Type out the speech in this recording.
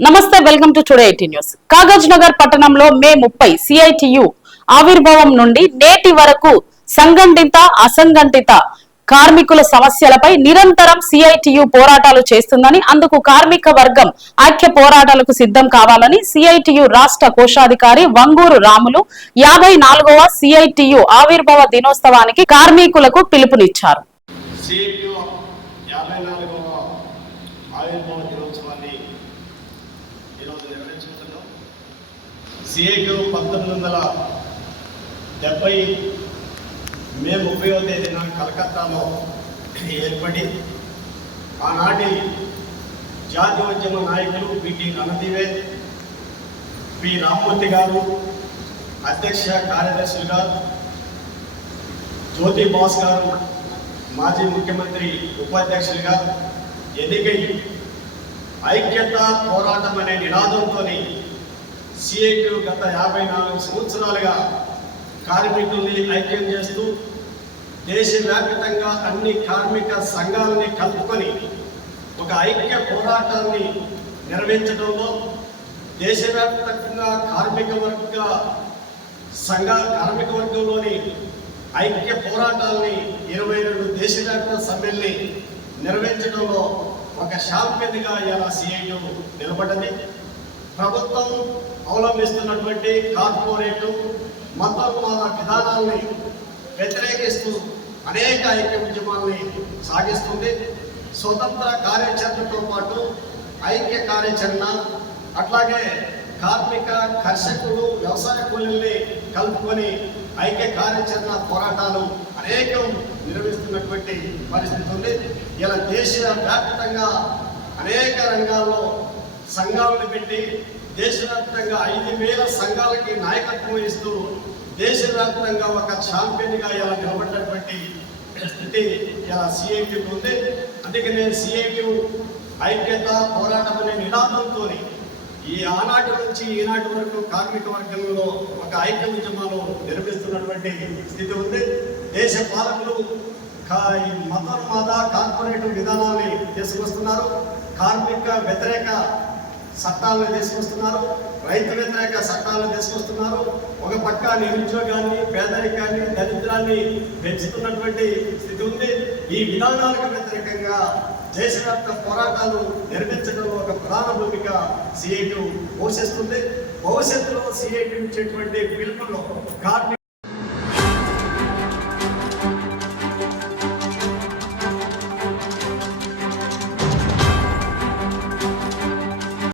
నమస్తే welcome to today eighty news Kagaznagar పట్టణంలో మే ముప్పై సిఐటియు ఆవిర్భావం నుండి నేటి వరకు సంఘటిత అసంఘటిత కార్మికుల సమస్యలపై నిరంతరం సిఐటియు పోరాటాలు చేస్తుందని అందుకు కార్మిక వర్గం ఐక్య పోరాటాలకు సిద్ధం కావాలని సిఐటియు రాష్ట్ర కోశాధికారి వంగూరు రాములు యాభై నాలుగవ సిఐటియు ఆవిర్భావ దినోత్సవానికి కార్మికులకు పిలుపునిచ్చారు. సిఐటియు యాభై నాలుగవ ఆవిర్భావ దినోత్సవాన్ని ఈరోజు నిర్వహించుకుంటున్నాం పంతొమ్మిది వందల డెబ్బై మే ముప్పైవ తేదీన కలకత్తాలో ఏర్పడి ఆనాటి జాతీయోద్యమ నాయకులు పిటి రణదివే పి రామ్మూర్తి గారు అధ్యక్ష కార్యదర్శులుగా జ్యోతి బాస్ గారు మాజీ ముఖ్యమంత్రి ఉపాధ్యక్షులుగా ఎన్నికై ఐక్యత పోరాటం అనే నినాదంతో సిఐటి గత యాభై నాలుగు సంవత్సరాలుగా కార్మికుల్ని ఐక్యం చేస్తూ దేశవ్యాప్తంగా అన్ని కార్మిక సంఘాలని కలుపుకొని ఒక ఐక్య పోరాటాన్ని నిర్వహించడంలో దేశవ్యాప్తంగా కార్మిక వర్గ సంఘ కార్మిక వర్గంలోని ఐక్య పోరాటాల్ని ఇరవై రెండు దేశవ్యాప్త సమ్మెల్ని నిర్వహించడంలో ఒక షాప్మెన్గా ఇలా సిఐటి నిలబడ్డది. ప్రభుత్వం అవలంబిస్తున్నటువంటి కార్పొరేట్ మతోన్మాద విధానాల్ని వ్యతిరేకిస్తూ అనేక ఐక్య ఉద్యమాల్ని సాగిస్తుంది. స్వతంత్ర కార్యాచరణతో పాటు ఐక్య కార్యాచరణ అట్లాగే కార్మిక కర్షకులు వ్యవసాయ కూలీల్ని కలుపుకొని ఐక్య కార్యాచరణ పోరాటాలు అనేకం నిర్వహిస్తున్నటువంటి పరిస్థితి ఉంది. ఇలా దేశ వ్యాప్తంగా అనేక రంగాల్లో సంఘాలను పెట్టి దేశవ్యాప్తంగా ఐదు వేల సంఘాలకి నాయకత్వం వహిస్తూ దేశవ్యాప్తంగా ఒక ఛాంపియన్గా ఇలా నిలబడినటువంటి స్థితి ఇలా సిఐటి ఉంది. అందుకనే సిఐటి ఐక్యత పోరాటం అనే నినాదంతో ఈ ఆనాటి నుంచి ఈనాటి వరకు కార్మిక వర్గంలో ఒక ఐక్య ఉద్యమాలు నిర్మిస్తున్నటువంటి స్థితి ఉంది. దేశ పాలకులు కా- ఈ మతోన్మాద కార్పొరేట్ విధానాన్ని తీసుకొస్తున్నారు. కార్మిక వ్యతిరేక చట్టాలను తీసుకొస్తున్నారు. రైతు వ్యతిరేక చట్టాలను తీసుకొస్తున్నారు. ఒక పక్క నిరుద్యోగాన్ని పేదరికాన్ని దరిద్రాన్ని పెంచుతున్నటువంటి స్థితి ఉంది. ఈ విధానాలకు వ్యతిరేకంగా దేశవ్యాప్త పోరాటాలు నిర్మించడంలో ఒక ప్రధాన భూమిక సిఐటి పోషిస్తుంది. భవిష్యత్తులో సిఐటి ఇచ్చేటువంటి పిలుపులో కార్మిక